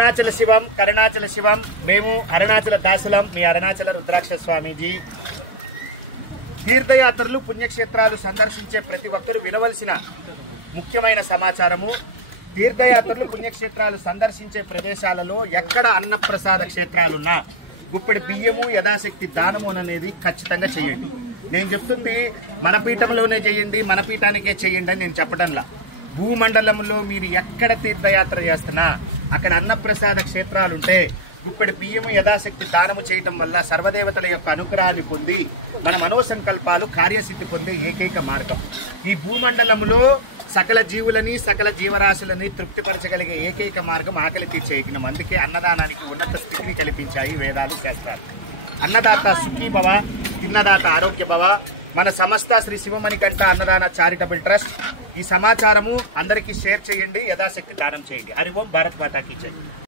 అరుణాచల శివం కరుణాచల శివం మేము అరుణాచల దాసులం మీ అరుణాచల రుద్రాక్ష స్వామీజీ. తీర్థయాత్రలు పుణ్యక్షేత్రాలు సందర్శించే ప్రతి ఒక్కరూ వినవలసిన ముఖ్యమైన సమాచారము. తీర్థయాత్రలు పుణ్యక్షేత్రాలు సందర్శించే ప్రదేశాలలో ఎక్కడ అన్నప్రసాద క్షేత్రాలున్నా గుప్పెడి బియ్యము యథాశక్తి దానము అనేది ఖచ్చితంగా చేయండి. నేను చెప్తుంది మన పీఠంలోనే చేయండి, మన పీఠానికే చేయండి అని నేను చెప్పడంలా. భూమండలంలో మీరు ఎక్కడ తీర్థయాత్ర చేస్తున్నా అక్కడ అన్నప్రసాద క్షేత్రాలుంటే గుప్పెడి బియ్యము యథాశక్తి దానము చేయటం వల్ల సర్వదేవతల యొక్క అనుగ్రహాన్ని పొంది మన మనోసంకల్పాలు కార్యసిద్ధి పొందే ఏకైక మార్గం. ఈ భూమండలంలో సకల జీవులని సకల జీవరాశులని తృప్తిపరచగలిగే ఏకైక మార్గం ఆకలి తీర్చే యజ్ఞం. అందుకే అన్నదానానికి ఉన్నత స్థితిని కల్పించాయి వేదాలు శాస్త్రాలు. అన్నదాత సుఖీ భవ, తిన్నదాత ఆరోగ్య భవ. మన సమస్త శ్రీ శివమణికంఠ అన్నదాన చారిటబుల్ ట్రస్ట్ ఈ సమాచారము అందరికీ షేర్ చేయండి, యథాశక్తి దానం చేయండి. హరి ఓం, భారత్ మాతాకి జై.